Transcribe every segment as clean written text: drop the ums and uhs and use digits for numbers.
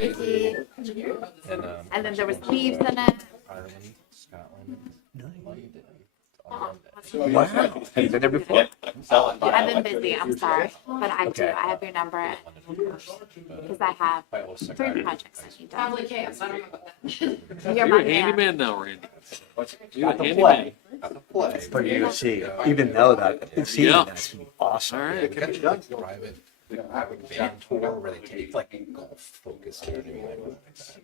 crazy. And then there was leaves in it. Ireland, Scotland, London. Wow. Have you been there before? I've been busy, I'm sorry. But I do, I have your number because I have 3 projects I need done. Probably chaos. I don't know about that. You're You're my a man. handyman now, Randy. You're a Got the handyman. play. Got the play. For you to see, even though that, seeing Yeah. that's gonna be awesome. All right. It can be done. Private van tour where they take like golf focus or anything like that.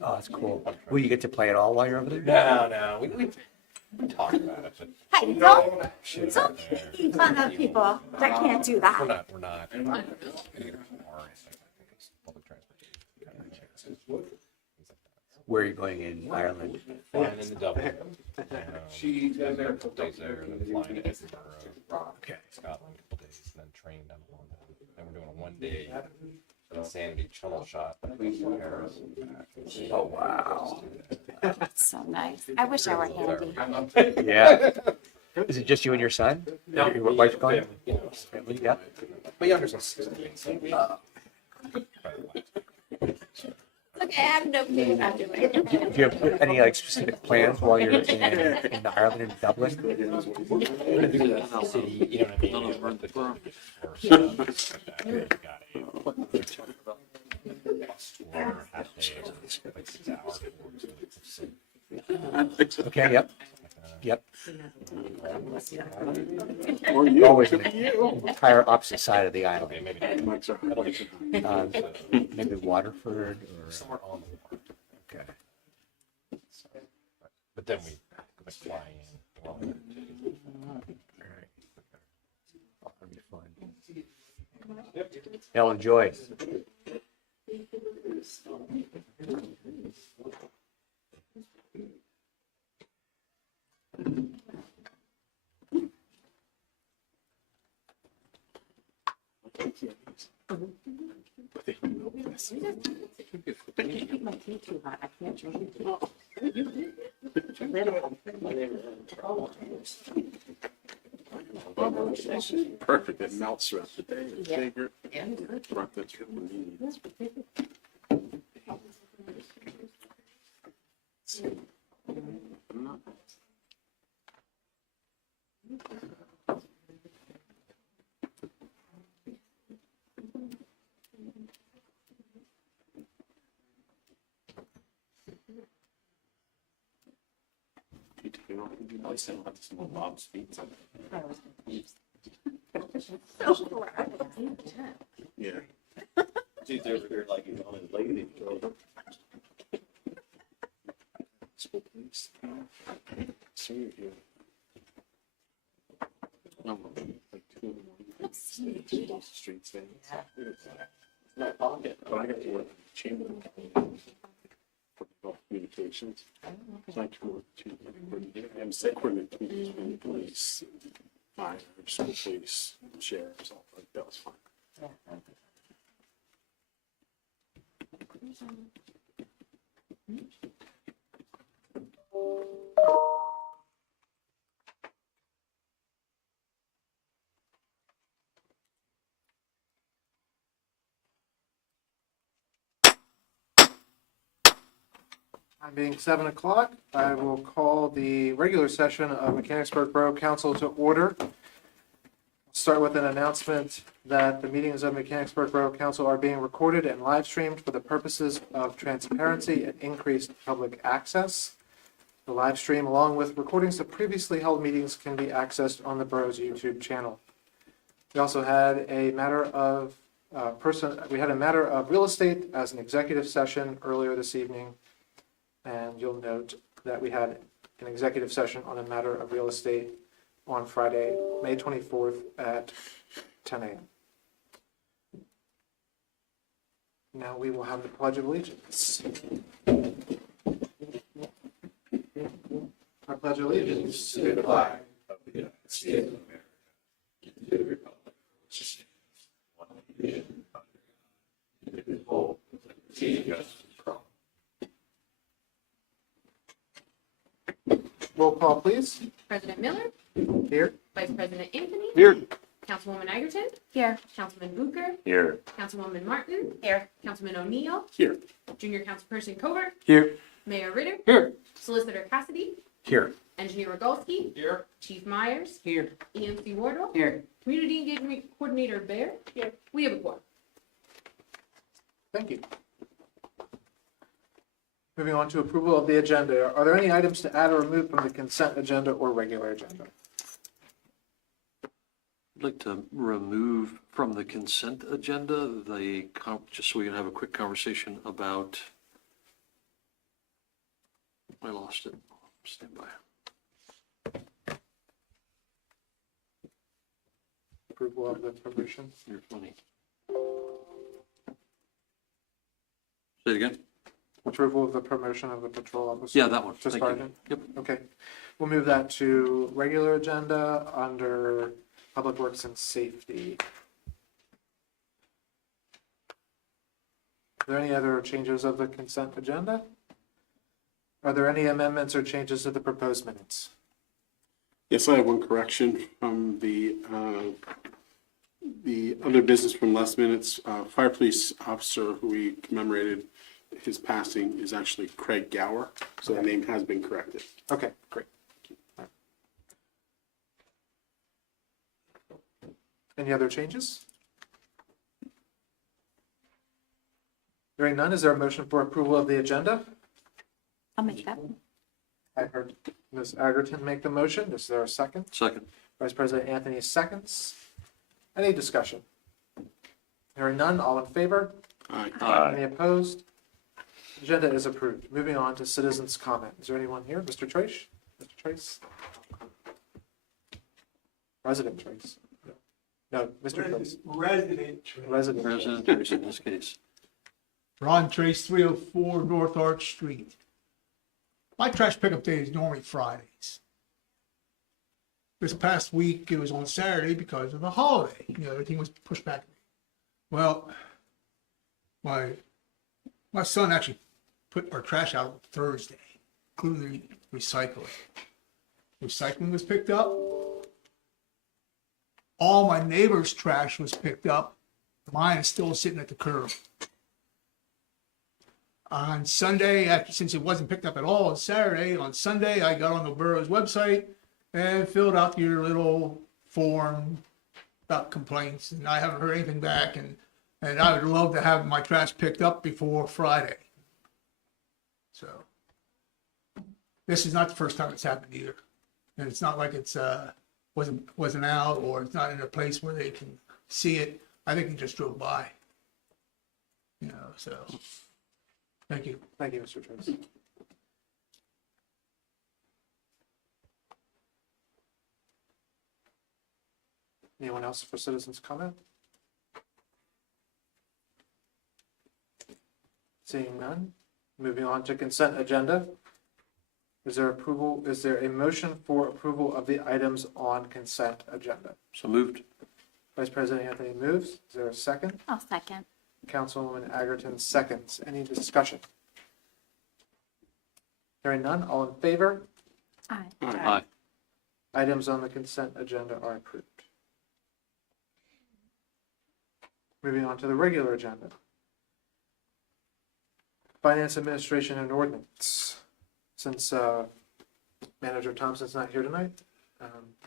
Oh, that's cool. Will you get to play it all while you're over there? No, we talk about it, but Hey, don't make fun of people that can't do we're that. not. Public transportation. Where are you going in Ireland? Flying into Dublin. She's been there a couple days there, and then flying to Edinburgh, Okay. Scotland, a couple days, and then train down to London. Then we're doing a 1-day insanity tunnel shot between Paris and back. Oh, wow. That's so nice. I wish I were handy. Yeah. Is it just you and your son? No. Your wife's going? You know, Family, yeah. my youngest one's 16, so Okay, I have no clue what I'm doing. Do you have any like specific plans while you're in Ireland and Dublin? city, you know what I mean? None of them are in the firm. Okay, yep. Yep. Always on the entire opposite side of the island. Maybe Waterford or. Somewhere on the water. Okay. But then we fly in. Well, Alright. Oh, that'll be fun. Y'all enjoy. Keep my tea too hot. I can't drink it. Little. Perfect. It melts throughout the day. It's Yeah. favorite. Yeah. Breakfast for convenience. You take it off, you know, I still have some of Bob's pizza. So poor. Yeah. She's over there like he's on his lady. School police. See you. No, like 2 in the morning. Streets thing. My pocket. But I got to work in the chamber. For communications. So I can work to coordinate communications between police, fire, school police, sheriffs, all like that was fun. Time being 7 o'clock, I will call the regular session of Mechanicsburg Borough Council to order. Start with an announcement that the meetings of Mechanicsburg Borough Council are being recorded and live streamed for the purposes of transparency and increased public access. The live stream, along with recordings of previously held meetings, can be accessed on the borough's YouTube channel. We also had a matter of real estate as an executive session earlier this evening. And you'll note that we had an executive session on a matter of real estate on Friday, May 24th at 10 a.m. Now we will have the Pledge of Allegiance. I pledge allegiance to the flag of the United States of America, to the republic which stands one nation under God, indivisible, with liberty and justice for all. Roll call, please. President Miller, Here. Vice President Anthony, Here. Councilwoman Egerton, Here. Councilman Booker, Here. Councilwoman Martin, Here. Councilman O'Neill, Here. Junior Councilperson Covert, Here. Mayor Ritter, Here. Solicitor Cassidy, Here. Engineer Rogalski, Here. Chief Myers, Here. EMC Wardle, Here. Community Engagement Coordinator Bear. Here. We have a quorum. Thank you. Moving on to approval of the agenda. Are there any items to add or remove from the consent agenda or regular agenda? I'd like to remove from the consent agenda just so we can have a quick conversation about, I lost it. Stand by. Approval of the promotion. You're funny. Say it again? Approval of the promotion of the patrol officer. Yeah, that one. To Thank you. sergeant. Yep. Okay. We'll move that to regular agenda under Public Works and Safety. Are there any other changes of the consent agenda? Are there any amendments or changes to the proposed minutes? Yes, I have one correction from the other business from last minutes. Fire police officer who we commemorated his passing is actually Craig Gower, so the name has been corrected. Okay, great. Any other changes? Hearing none, is there a motion for approval of the agenda? I'll make that. I heard Ms. Agerton make the motion. Is there a second? Second. Vice President Anthony seconds. Any discussion? Hearing none, all in favor? Aye. Any opposed? Agenda is approved. Moving on to citizens' comment. Is there anyone here? Mr. Trace? Mr. Trace? President Trace? No, Mr. Trace. Resident. Resident. President Tracy in this case. Ron Trace, 304 North Arch Street. My trash pickup day is normally Fridays. This past week, it was on Saturday because of the holiday. You know, everything was pushed back. Well, my son actually put our trash out Thursday, including recycling. Recycling was picked up. All my neighbors' trash was picked up. Mine is still sitting at the curb. On Sunday, actually, since it wasn't picked up at all on Saturday, on Sunday, I got on the borough's website and filled out your little form about complaints, and I haven't heard anything back, and I would love to have my trash picked up before Friday. So, this is not the first time it's happened either. And it's not like it's, wasn't out, or it's not in a place where they can see it. I think he just drove by. You know, so, thank you. Thank you, Mr. Trace. Anyone else for citizens' comment? Seeing none, moving on to consent agenda. Is there a motion for approval of the items on consent agenda? So moved. Vice President Anthony moves. Is there a second? I'll second. Councilwoman Agerton seconds. Any discussion? Hearing none, all in favor? Aye. Aye. Items on the consent agenda are approved. Moving on to the regular agenda. Finance Administration and Ordinance. Since Manager Thompson's not here tonight,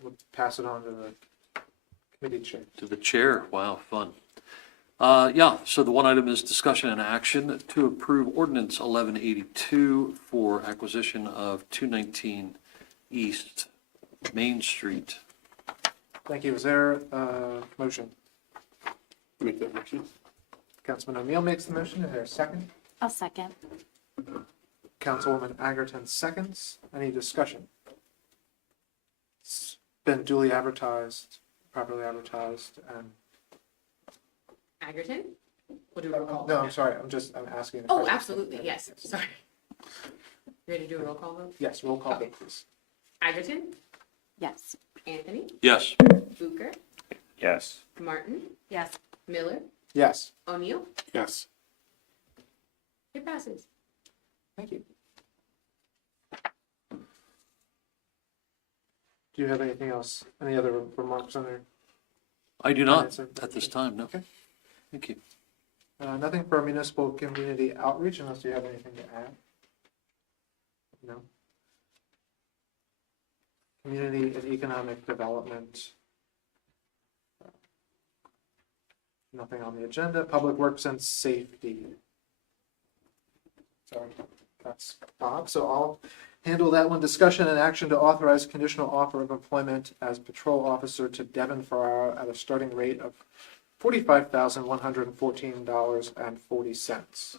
we'll pass it on to the committee chair. To the chair. Wow, fun. Yeah, so the one item is discussion and action to approve ordinance 1182 for acquisition of 219 East Main Street. Thank you. Is there a motion? Make that motion. Councilman O'Neill makes the motion. Is there a second? I'll second. Councilwoman Agerton seconds. Any discussion? It's been duly advertised, properly advertised, and Egerton? We'll do a roll call. no, I'm sorry. I'm asking. the Oh, question. absolutely, yes, sorry. Ready to do a roll call vote? Yes, roll call, vote, please. Egerton, Yes. Anthony, Yes. Booker, Yes. Martin, Yes. Miller, Yes, O'Neill. Yes. It passes. thank you. Do you have anything else? Any other remarks on there? I do not Finance and- at this time, no. Okay. Thank you. Nothing for municipal community outreach unless you have anything to add? No? Community and economic development. Nothing on the agenda. Public works and safety. So that's Bob. So I'll handle that one. Discussion and action to authorize conditional offer of employment as patrol officer to Devon Farrar at a starting rate of $45,114.40.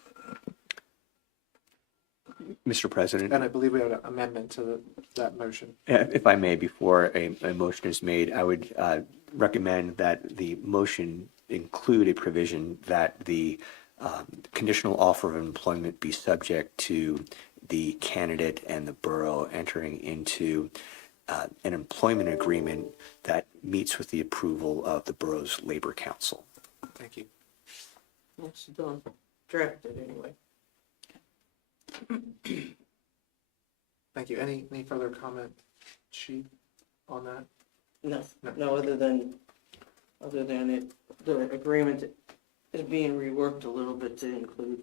Mr. President, And I believe we have an amendment to that motion. if I may, before a motion is made, I would recommend that the motion include a provision that the conditional offer of employment be subject to the candidate and the borough entering into an employment agreement that meets with the approval of the borough's labor council. Thank you. It's done, drafted anyway. Thank you. Any further comment, Chief, on that? No, No. no, other than it, the agreement is being reworked a little bit to include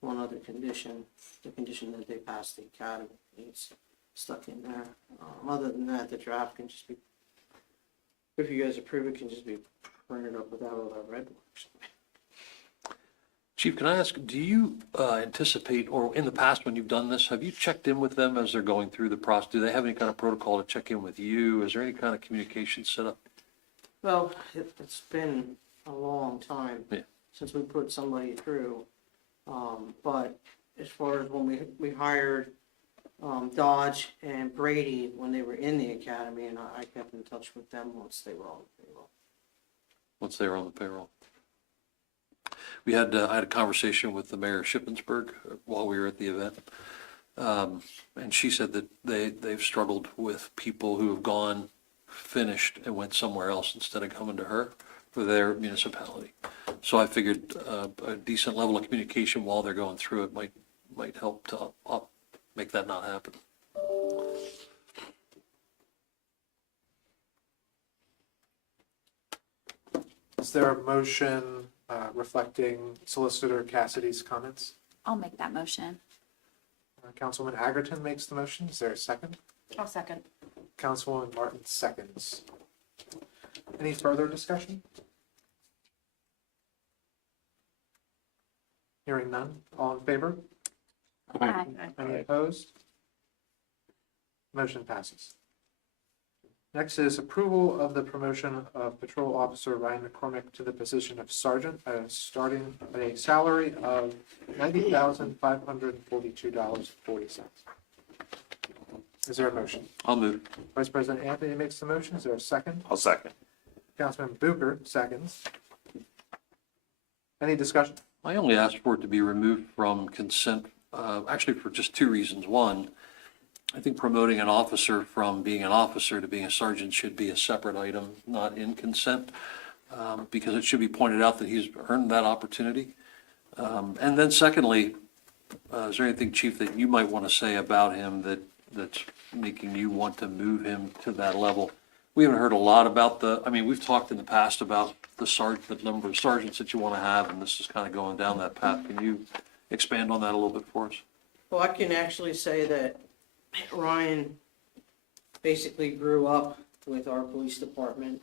one other condition, the condition that they pass the academy, it's stuck in there. Other than that, the draft can just be, if you guys approve it, can just be printed up without all that red marks. Chief, can I ask, do you anticipate, or in the past when you've done this, have you checked in with them as they're going through the process? Do they have any kind of protocol to check in with you? Is there any kind of communication set up? Well, it's been a long time Yeah. since we put somebody through. But as far as when we hired Dodge and Brady when they were in the academy, and I kept in touch with them once they were on the payroll. Once they were on the payroll? We had, I had a conversation with the mayor of Shippensburg while we were at the event. And she said that they've struggled with people who have gone, finished, and went somewhere else instead of coming to her for their municipality. So I figured a decent level of communication while they're going through it might help to make that not happen. Is there a motion reflecting Solicitor Cassidy's comments? I'll make that motion. Councilwoman Agerton makes the motion. Is there a second? I'll second. Councilwoman Martin seconds. Any further discussion? Hearing none. All in favor? Aye. Any opposed? Motion passes. Next is approval of the promotion of Patrol Officer Ryan McCormick to the position of Sergeant, starting at a salary of $90,542.40. Is there a motion? I'll move. Vice President Anthony makes the motion. Is there a second? I'll second. Councilman Bucher seconds. Any discussion? I only asked for it to be removed from consent, actually for just two reasons. One, I think promoting an officer from being an officer to being a sergeant should be a separate item, not in consent, because it should be pointed out that he's earned that opportunity. And then secondly, is there anything, Chief, that you might want to say about him that's making you want to move him to that level? We haven't heard a lot about we've talked in the past about the number of sergeants that you want to have, and this is kind of going down that path. Can you expand on that a little bit for us? Well, I can actually say that Ryan basically grew up with our police department.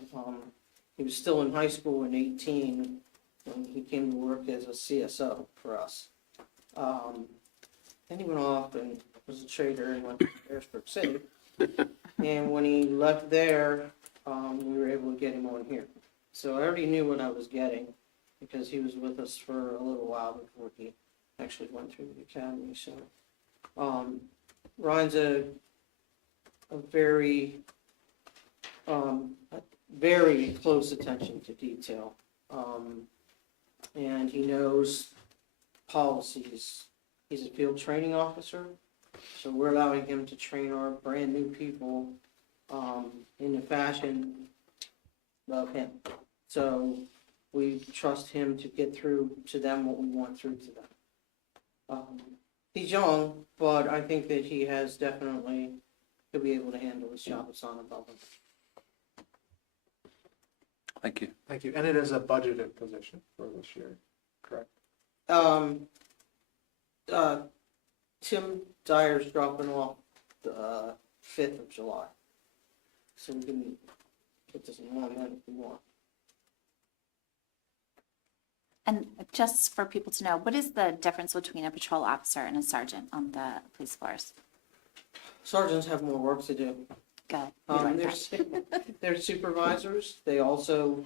He was still in high school in 18 when he came to work as a CSO for us. Then he went off and was a trader and went to Harrisburg City. And when he left there, we were able to get him on here. So I already knew what I was getting because he was with us for a little while before he actually went through the academy. So Ryan's a very close attention to detail. And he knows policies. He's a field training officer, so we're allowing him to train our brand new people in the fashion of him. So we trust him to get through to them what we want through to them. He's young, but I think that he has definitely, he'll be able to handle his job. It's on above him. Thank you. Thank you. And it is a budgeted position for this year, correct? Tim Dyer's dropping off the 5th of July. So we can put this in one minute if you want. And just for people to know, what is the difference between a patrol officer and a sergeant on the police force? Sergeants have more work to do. Good. We like They're, that. they're supervisors. They also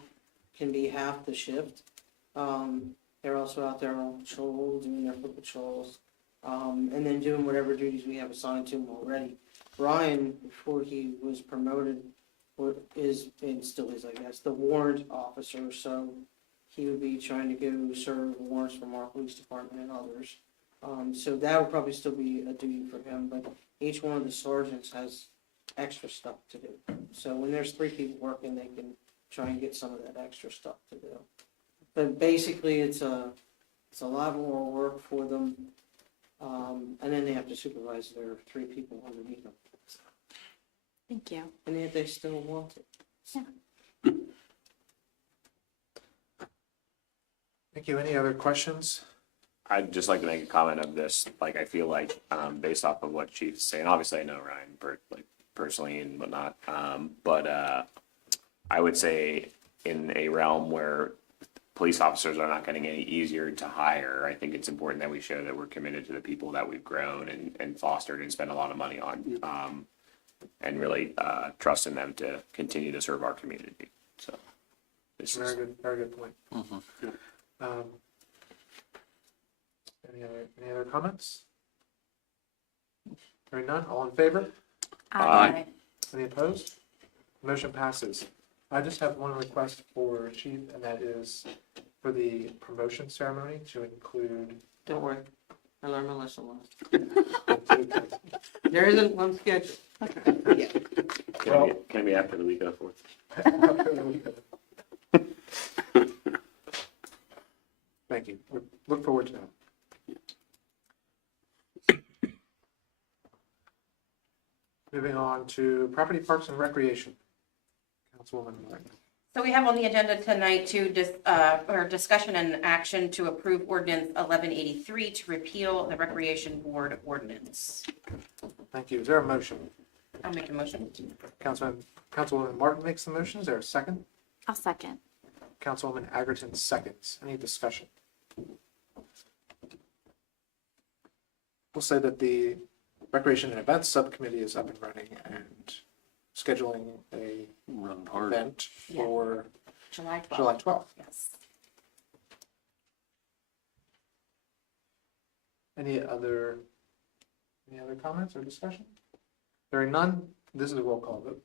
can be half the shift. They're also out there on patrol, doing their foot patrols, and then doing whatever duties we have assigned to them already. Brian, before he was promoted, is, and still is, I guess, the warrant officer, so he would be trying to go serve warrants from our police department and others. So that would probably still be a duty for him, but each one of the sergeants has extra stuff to do. So when there's 3 people working, they can try and get some of that extra stuff to do. But basically, it's a lot more work for them. And then they have to supervise their 3 people underneath them. Thank you. And yet they still want it. Thank you. Any other questions? I'd just like to make a comment of this. Like, I feel like, based off of what Chief is saying, obviously I know Ryan personally and whatnot. But I would say in a realm where police officers are not getting any easier to hire, I think it's important that we show that we're committed to the people that we've grown and fostered and spent a lot of money on. And really trust in them to continue to serve our community. So this is Very good point. Any other comments? Hearing none, all in favor? Aye. Any opposed? Motion passes. I just have one request for Chief, and that is for the promotion ceremony to include. Don't worry, I learned my lesson last. There isn't one scheduled. Yeah. can be after the week of the 4th. Thank you. We look forward to that. Moving on to Property, Parks, and Recreation. Councilwoman Martin. So we have on the agenda tonight or discussion and action to approve ordinance 1183 to repeal the Recreation Board ordinance. Thank you. Is there a motion? I'll make a motion. Councilwoman Martin makes the motion. Is there a second? I'll second. Councilwoman Agerton seconds. Any discussion? We'll say that the Recreation and Events Subcommittee is up and running and scheduling a Run hard. event for July 12th. July 12th. Yes. Any other comments or discussion? Hearing none, this is a roll call vote.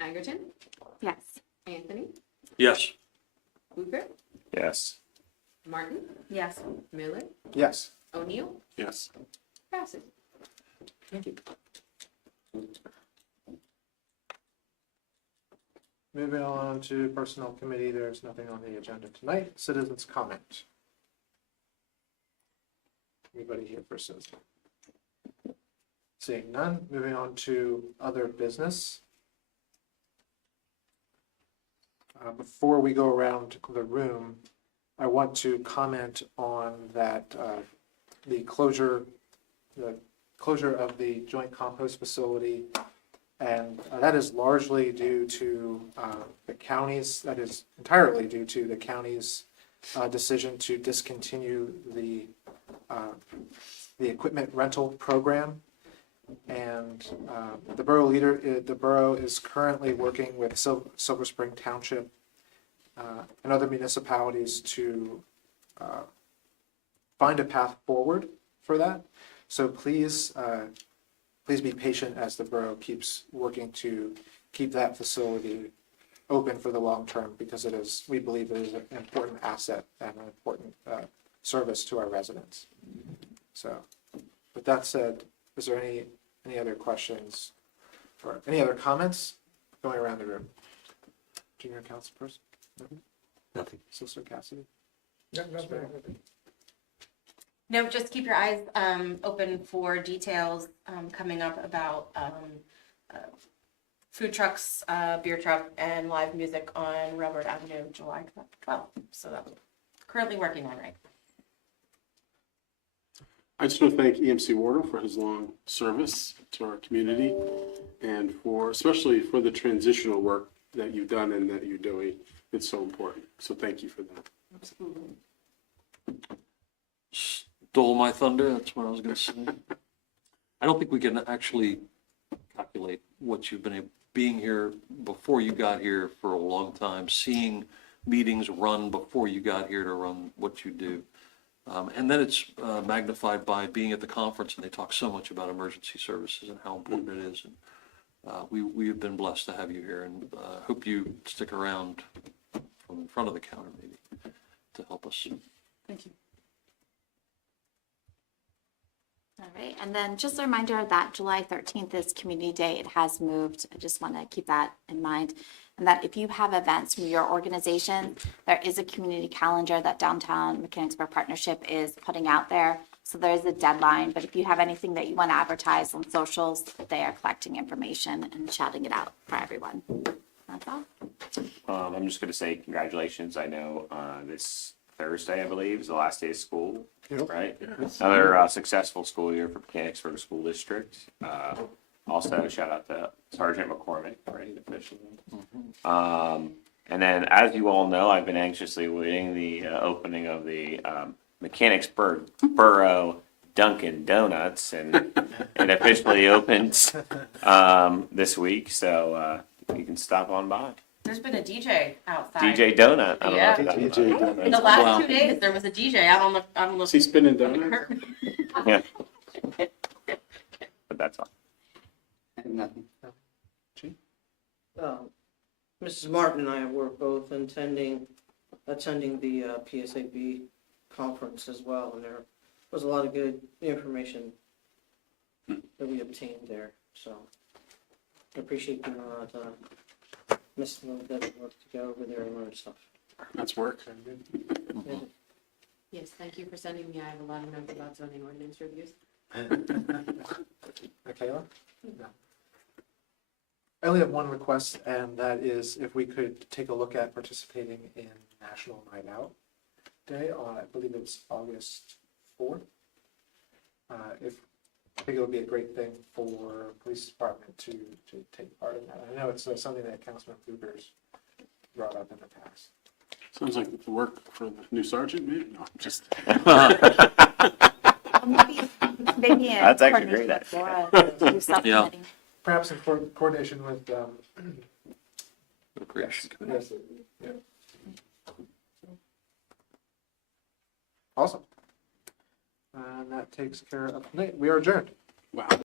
Egerton, Yes. Anthony, Yes. Hooper, Yes. Martin. Yes. Miller, Yes. O'Neill, Yes. passes. Thank you. Moving on to Personnel Committee, there's nothing on the agenda tonight. Citizens' comment. Anybody here for citizen? Seeing none, moving on to other business. Before we go around the room, I want to comment on that the closure of the joint compost facility, and that is largely due to the county's, that is entirely due to the county's decision to discontinue the equipment rental program. And the borough is currently working with Silver Spring Township and other municipalities to find a path forward for that. So please be patient as the borough keeps working to keep that facility open for the long term, because we believe it is an important asset and an important service to our residents. So with that said, is there any other questions or any other comments going around the room? Junior councilperson? Nothing. Solicitor Cassidy? No, just keep your eyes open for details coming up about food trucks, beer truck, and live music on Railroad Avenue, July 12th. So that's currently working on right. I just want to thank EMC Warder for his long service to our community and for, especially for the transitional work that you've done and that you're doing. It's so important. So thank you for that. Stole my thunder, that's what I was gonna say. I don't think we can actually calculate what you've been being here before you got here for a long time, seeing meetings run before you got here to run what you do. And then it's magnified by being at the conference, and they talk so much about emergency services and how important it is. And we have been blessed to have you here, and hope you stick around from in front of the counter maybe to help us. Thank you. All right, and then just a reminder that July 13th is Community Day. It has moved. I just want to keep that in mind. And that if you have events from your organization, there is a community calendar that Downtown Mechanicsburg Partnership is putting out there. So there is a deadline, but if you have anything that you want to advertise on socials, they are collecting information and shouting it out for everyone. That's all. I'm just gonna say congratulations. I know, this Thursday, I believe, is the last day of school, right? Another successful school year for Mechanicsburg School District. Also, shout out to Sergeant McCormick, right, officially. And then, as you all know, I've been anxiously waiting the opening of the Mechanicsburg Borough Dunkin' Donuts, and it officially opens this week, so you can stop on by. There's been a DJ outside. DJ Donut. I don't know if Yeah. that's DJ right. Donut. In the last Wow. 2 days, there was a DJ out on the. Is he spinning donuts? Yeah. But that's all. Nothing. Mrs. Martin and I were both attending the PSAB conference as well, and there was a lot of good information that we obtained there, so I appreciate doing a lot of missing a little bit of work to go over there and learn stuff. That's work. Yes, thank you for sending me. I have a lot of notes about zoning ordinance reviews. Michaela? No. I only have one request, and that is if we could take a look at participating in National Night Out Day on, I believe it's August 4th. I think it would be a great thing for police department to take part in that. I know it's something that Councilman Kluger's brought up in the past. Sounds like the work for the new sergeant, maybe? No, I'm just. Maybe in That's actually great, coordination with Borough, do subcommittee. Perhaps in coordination with, Recreation Committee. yes, yeah. Awesome. And that takes care of, we are adjourned. Wow.